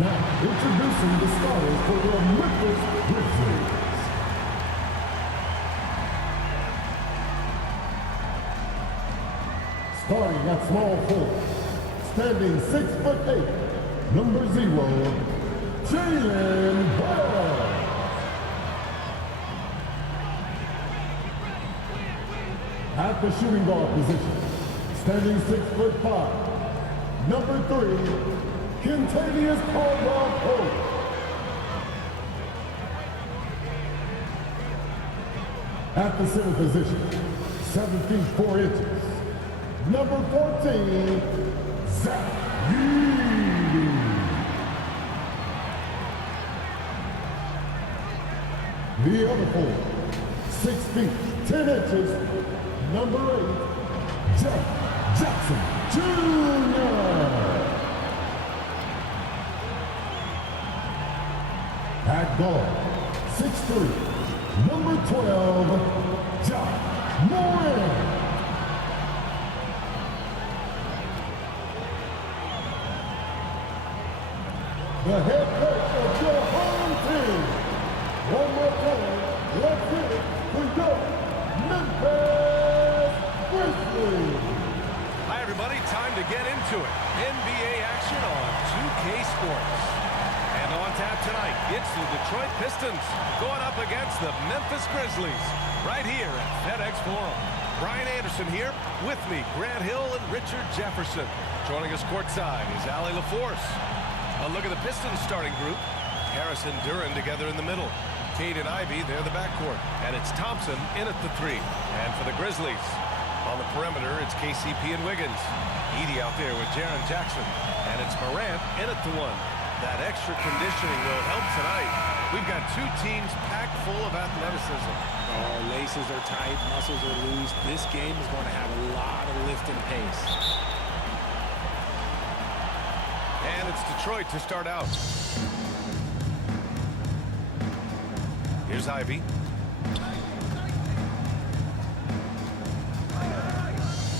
Now, introducing the starters for your Memphis Grizzlies. Starting at small forward, standing 6'8", number 0, Jalen Wells. At the shooting guard position, standing 6'5", number 3, Kentavious Caldwell-Pope. At the center position, 7 feet 4 inches, number 14, Zach Yee. The other 4, 6 feet 10 inches, number 8, Jeff Jackson Jr. At guard, 6'3", number 12, Josh Moran. The head coach of your home team. One more time, let's hear it for your Memphis Grizzlies. Hi everybody, time to get into it. NBA action on 2K Sports. And on tap tonight, it's the Detroit Pistons going up against the Memphis Grizzlies right here at FedEx Forum. Brian Anderson here, with me, Grant Hill and Richard Jefferson. Joining us courtside is Allie LaForce. A look at the Pistons starting group. Harris and Duren together in the middle. Cade and Ivy, they're the backcourt. And it's Thompson in at the 3. And for the Grizzlies, on the perimeter, it's KCP and Wiggins. Edey out there with Jaren Jackson. And it's Morant in at the 1. That extra conditioning will help tonight. We've got two teams packed full of athleticism. Oh, laces are tight, muscles are loose. This game is going to have a lot of lift and pace. And it's Detroit to start out. Here's Ivy.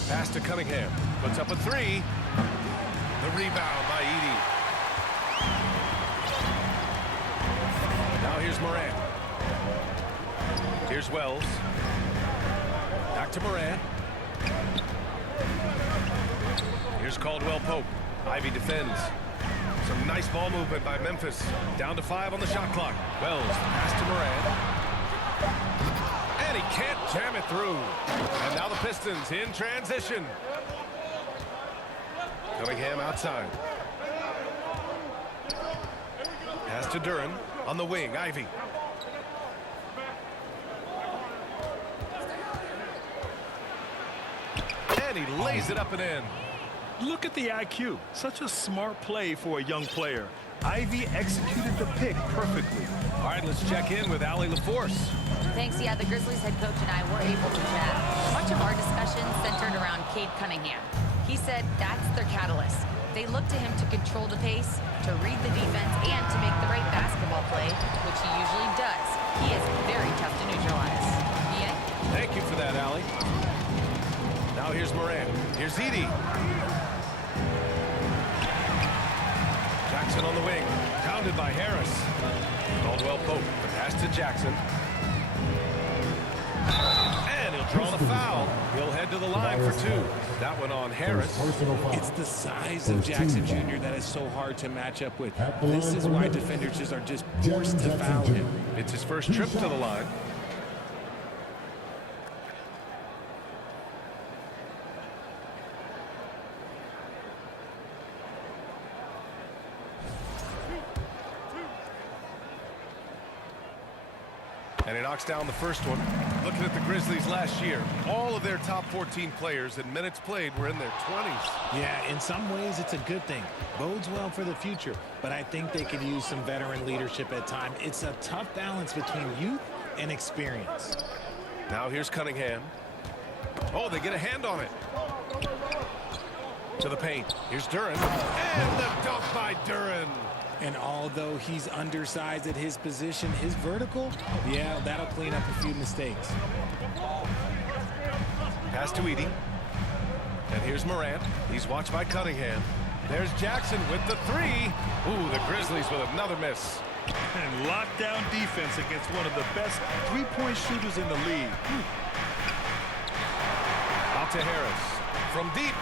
Pass to Cunningham. Puts up a 3. The rebound by Edey. Now here's Morant. Here's Wells. Back to Morant. Here's Caldwell-Pope. Ivy defends. Some nice ball movement by Memphis. Down to 5 on the shot clock. Wells, pass to Morant. And he can't jam it through. And now the Pistons in transition. Cunningham outside. Pass to Duren. On the wing, Ivy. And he lays it up and in. Look at the IQ. Such a smart play for a young player. Ivy executed the pick perfectly. All right, let's check in with Allie LaForce. Thanks. Yeah, the Grizzlies head coach and I were able to chat. Much of our discussion centered around Cade Cunningham. He said that's their catalyst. They look to him to control the pace, to read the defense, and to make the right basketball play, which he usually does. He is very tough to neutralize. Ian? Thank you for that, Allie. Now here's Morant. Here's Edey. Jackson on the wing. Pounded by Harris. Caldwell-Pope. The pass to Jackson. And he'll draw the foul. He'll head to the line for 2. That one on Harris. It's the size of Jackson Jr. that is so hard to match up with. This is why defenders just are just forced to foul him. It's his first trip to the line. And he knocks down the first one. Looking at the Grizzlies last year, all of their top 14 players in minutes played were in their 20s. Yeah, in some ways it's a good thing. Bodes well for the future, but I think they could use some veteran leadership at times. It's a tough balance between youth and experience. Now here's Cunningham. Oh, they get a hand on it. To the paint. Here's Duren. And the dunk by Duren. And although he's undersized at his position, his vertical, yeah, that'll clean up a few mistakes. Pass to Edey. And here's Morant. He's watched by Cunningham. There's Jackson with the three. Ooh, the Grizzlies with another miss. And lockdown defense against one of the best three-point shooters in the league. Out to Harris. From deep.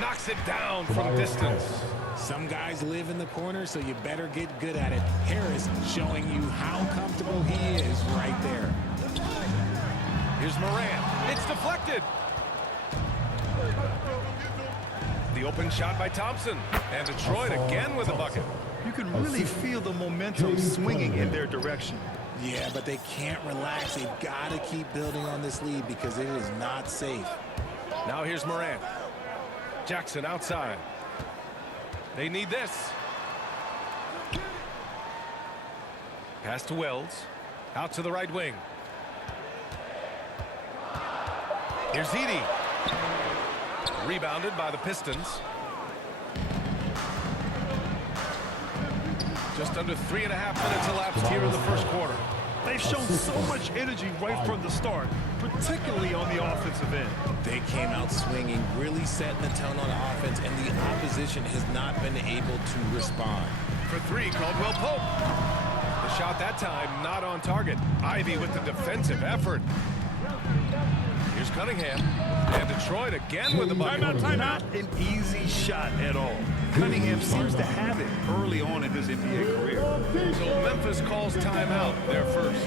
Knocks it down from distance. Some guys live in the corner, so you better get good at it. Harris showing you how comfortable he is right there. Here's Morant. It's deflected. The open shot by Thompson. And Detroit again with a bucket. You can really feel the momentum swinging in their direction. Yeah, but they can't relax. They've got to keep building on this lead because it is not safe. Now here's Morant. Jackson outside. They need this. Pass to Wells. Out to the right wing. Here's Edey. Rebounded by the Pistons. Just under 3.5 minutes elapsed here in the first quarter. They've shown so much energy right from the start, particularly on the offensive end. They came out swinging, really setting the tone on offense, and the opposition has not been able to respond. For three, Caldwell Pope. The shot that time not on target. Ivy with the defensive effort. Here's Cunningham. And Detroit again with the bucket. Not an easy shot at all. Cunningham seems to have it early on in his NBA career. So Memphis calls timeout there first.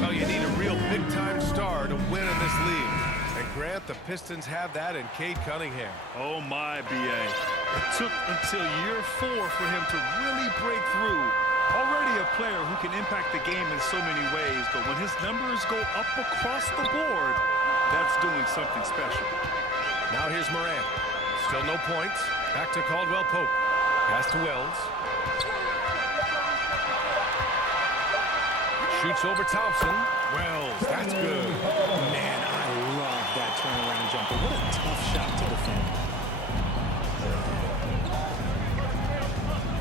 Well, you need a real big-time star to win in this league. And Grant, the Pistons have that in Cade Cunningham. Oh, my, B.A. It took until year 4 for him to really break through. Already a player who can impact the game in so many ways, but when his numbers go up across the board, that's doing something special. Now here's Morant. Still no points. Back to Caldwell Pope. Pass to Wells. Shoots over Thompson. Wells, that's good. Man, I love that turnaround jumper. What a tough shot to defend.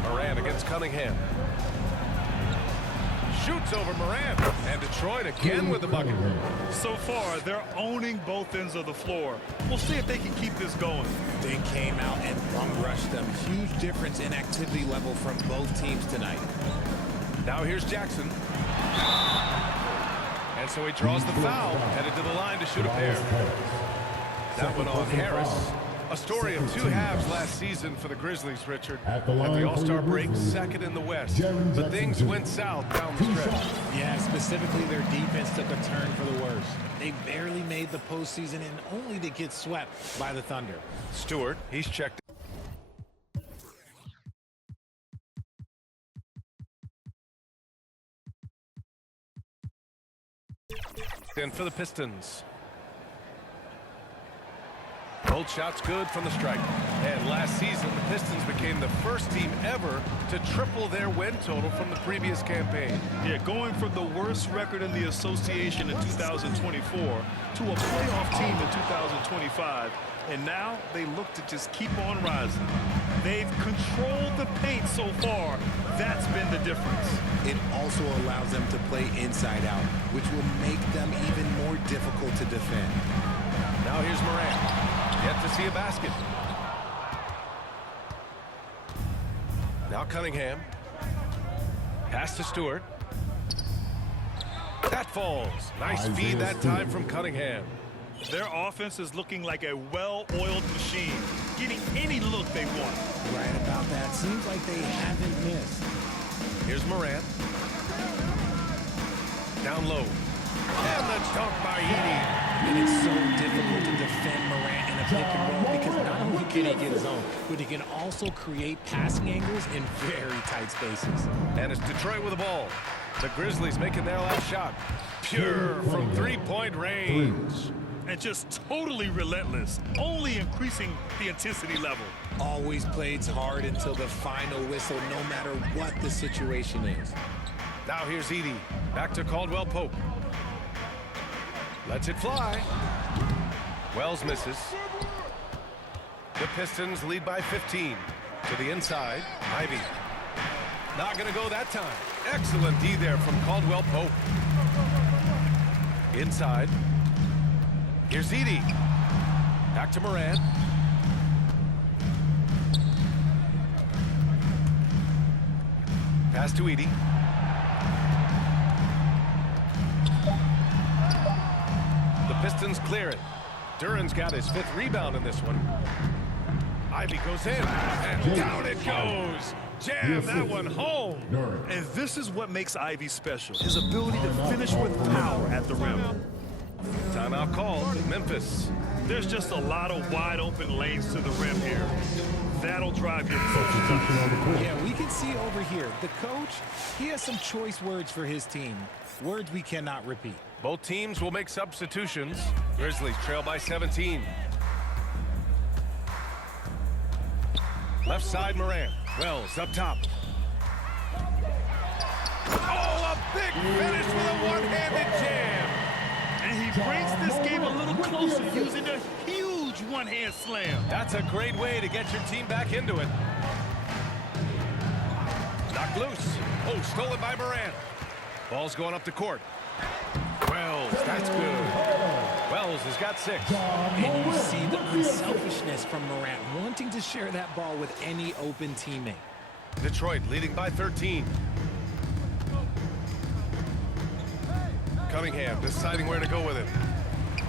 Morant against Cunningham. Shoots over Morant. And Detroit again with the bucket. So far, they're owning both ends of the floor. We'll see if they can keep this going. They came out and bum-rushed them. Huge difference in activity level from both teams tonight. Now here's Jackson. And so he draws the foul. Headed to the line to shoot a pair. That one on Harris. A story of two halves last season for the Grizzlies, Richard. At the All-Star break, second in the West. But things went south down the stretch. Yeah, specifically their defense took a turn for the worse. They barely made the postseason and only to get swept by the Thunder. Stewart, he's checked. In for the Pistons. Both shots good from the stripe. And last season, the Pistons became the first team ever to triple their win total from the previous campaign. Yeah, going from the worst record in the association in 2024 to a playoff team in 2025. And now they look to just keep on rising. They've controlled the paint so far. That's been the difference. It also allows them to play inside out, which will make them even more difficult to defend. Now here's Morant. Yet to see a basket. Now Cunningham. Pass to Stewart. That falls. Nice feed that time from Cunningham. Their offense is looking like a well-oiled machine, getting any look they want. Right about that. Seems like they haven't missed. Here's Morant. Down low. And the dunk by Edey. And it's so difficult to defend Morant in a pick and roll because not only can he get his own, but he can also create passing angles in very tight spaces. And it's Detroit with the ball. The Grizzlies making their last shot. Pure from three-point range. And just totally relentless, only increasing the intensity level. Always plays hard until the final whistle, no matter what the situation is. Now here's Edey. Back to Caldwell Pope. Lets it fly. Wells misses. The Pistons lead by 15. To the inside, Ivy. Not going to go that time. Excellent D there from Caldwell Pope. Inside. Here's Edey. Back to Morant. Pass to Edie. The Pistons clear it. Duran's got his 5th rebound in this one. Ivy goes in, and down it goes. Jam that one home. And this is what makes Ivy special. His ability to finish with power at the rim. Timeout called, Memphis. There's just a lot of wide open lanes to the rim here. That'll drive your coach nuts. Yeah, we can see over here. The coach, he has some choice words for his team. Words we cannot repeat. Both teams will make substitutions. Grizzlies trail by 17. Left side, Morant. Wells up top. Oh, a big finish with a one-handed jam. And he brings this game a little closer using a huge one-hand slam. That's a great way to get your team back into it. Knocked loose. Oh, stolen by Morant. Ball's going up the court. Wells, that's good. Wells has got 6. And you see the unselfishness from Morant, wanting to share that ball with any open teammate. Detroit leading by 13. Cunningham deciding where to go with it.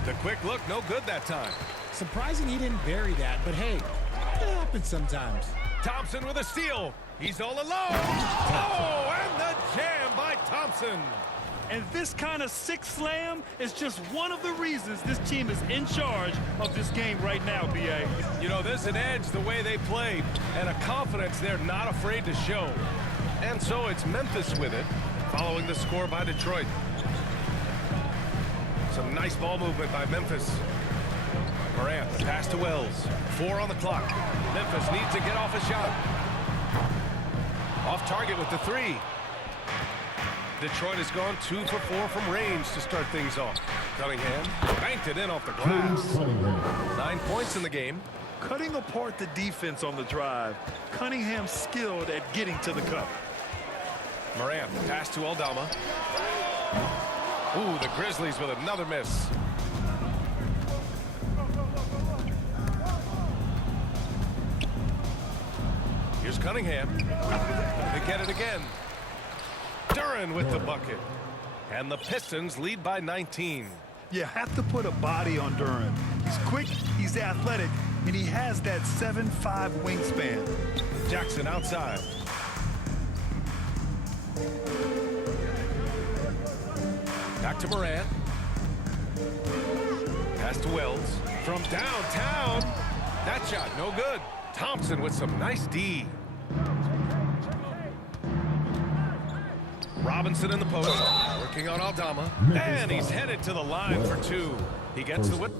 The quick look, no good that time. Surprising he didn't bury that, but hey, it happens sometimes. Thompson with a steal. He's all alone. Oh, and the jam by Thompson. And this kind of sick slam is just one of the reasons this team is in charge of this game right now, B.A. You know, there's an edge the way they played and a confidence they're not afraid to show. And so it's Memphis with it, following the score by Detroit. Some nice ball movement by Memphis. Morant, the pass to Wells. 4 on the clock. Memphis needs to get off a shot. Off target with the 3. Detroit has gone 2 for 4 from range to start things off. Cunningham banked it in off the glass. 9 points in the game. Cutting apart the defense on the drive, Cunningham's skilled at getting to the cup. Morant, pass to Aldama. Ooh, the Grizzlies with another miss. Here's Cunningham. They get it again. Duran with the bucket. And the Pistons lead by 19. You have to put a body on Duran. He's quick, he's athletic, and he has that 7'5" wingspan. Jackson outside. Back to Morant. Pass to Wells. From downtown. That shot, no good. Thompson with some nice D. Robinson in the post, working on Aldama, and he's headed to the line for 2. He gets the whip.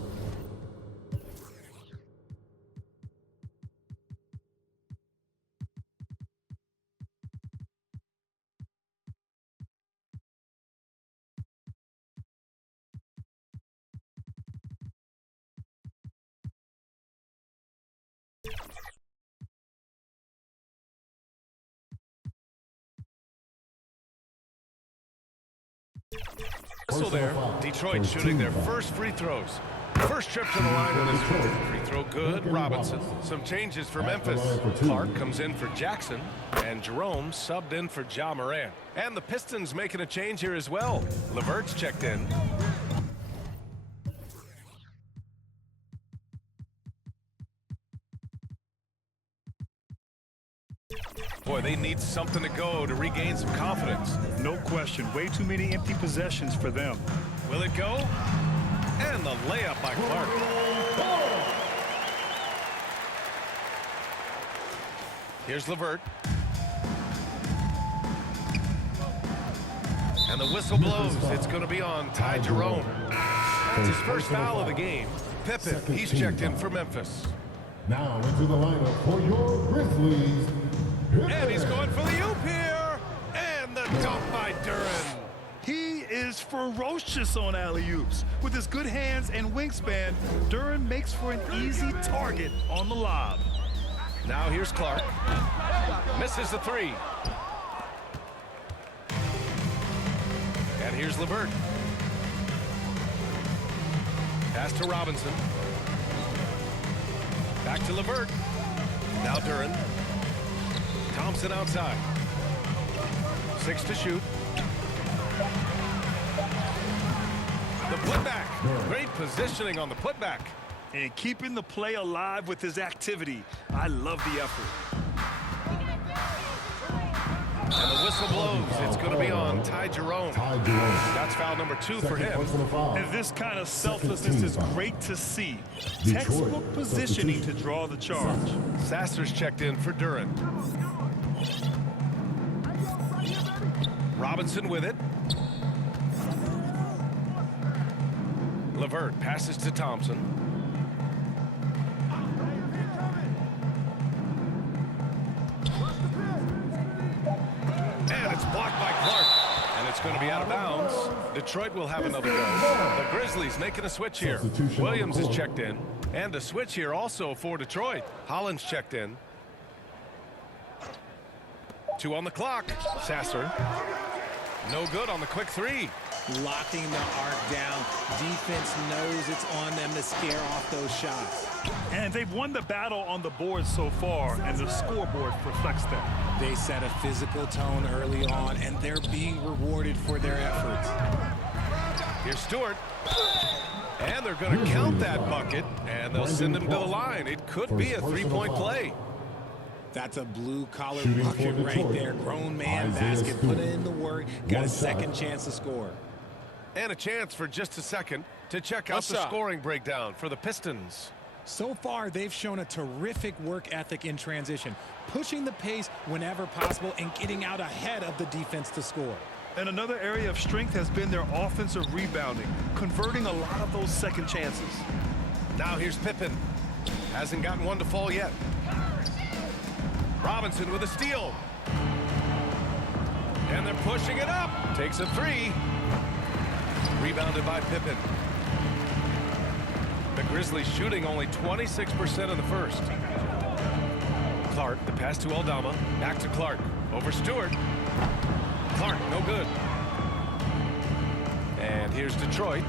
Whistle there. Detroit shooting their first free throws. First trip to the line in this one. Free throw good. Robinson. Some changes for Memphis. Clark comes in for Jackson. And Jerome subbed in for Ja Morant. And the Pistons making a change here as well. LeVert's checked in. Boy, they need something to go to regain some confidence. No question. Way too many empty possessions for them. Will it go? And the layup by Clark. Here's LeVert. And the whistle blows. It's going to be on Ty Jerome. That's his first foul of the game. Pippen, he's checked in for Memphis. Now into the lineup for your Grizzlies. And he's going for the oop here. And the dunk by Duran. He is ferocious on alley-oops. With his good hands and wingspan, Duran makes for an easy target on the lob. Now here's Clark. Misses the 3. And here's LeVert. Pass to Robinson. Back to LeVert. Now Duran. Thompson outside. 6 to shoot. The putback. Great positioning on the putback. And keeping the play alive with his activity. I love the effort. And the whistle blows. It's going to be on Ty Jerome. That's foul number 2 for him. And this kind of selflessness is great to see. Textbook positioning to draw the charge. Sasser's checked in for Duran. Robinson with it. LeVert passes to Thompson. And it's blocked by Clark. And it's going to be out of bounds. Detroit will have another go. The Grizzlies making a switch here. Williams is checked in. And a switch here also for Detroit. Holland's checked in. 2 on the clock. Sasser. No good on the quick 3. Locking the arc down. Defense knows it's on them to scare off those shots. And they've won the battle on the board so far, and the scoreboard reflects that. They set a physical tone early on, and they're being rewarded for their efforts. Here's Stewart. And they're going to count that bucket, and they'll send him to the line. It could be a 3-point play. That's a blue-collar bucket right there. Grown man basket. Put in the work. Got a second chance to score. And a chance for just a second to check out the scoring breakdown for the Pistons. So far, they've shown a terrific work ethic in transition, pushing the pace whenever possible and getting out ahead of the defense to score. And another area of strength has been their offensive rebounding, converting a lot of those second chances. Now here's Pippen. Hasn't gotten one to fall yet. Robinson with a steal. And they're pushing it up. Takes a 3. Rebounded by Pippen. The Grizzlies shooting only 26% in the first. Clark, the pass to Aldama. Back to Clark. Over Stewart. Clark, no good. And here's Detroit.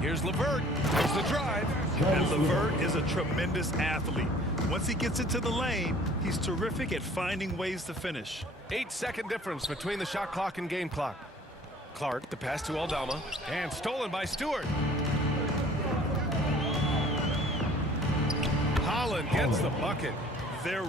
Here's LeVert. There's the drive. And LeVert is a tremendous athlete. Once he gets into the lane, he's terrific at finding ways to finish. 8-second difference between the shot clock and game clock. Clark, the pass to Aldama. And stolen by Stewart. Holland gets the bucket. They're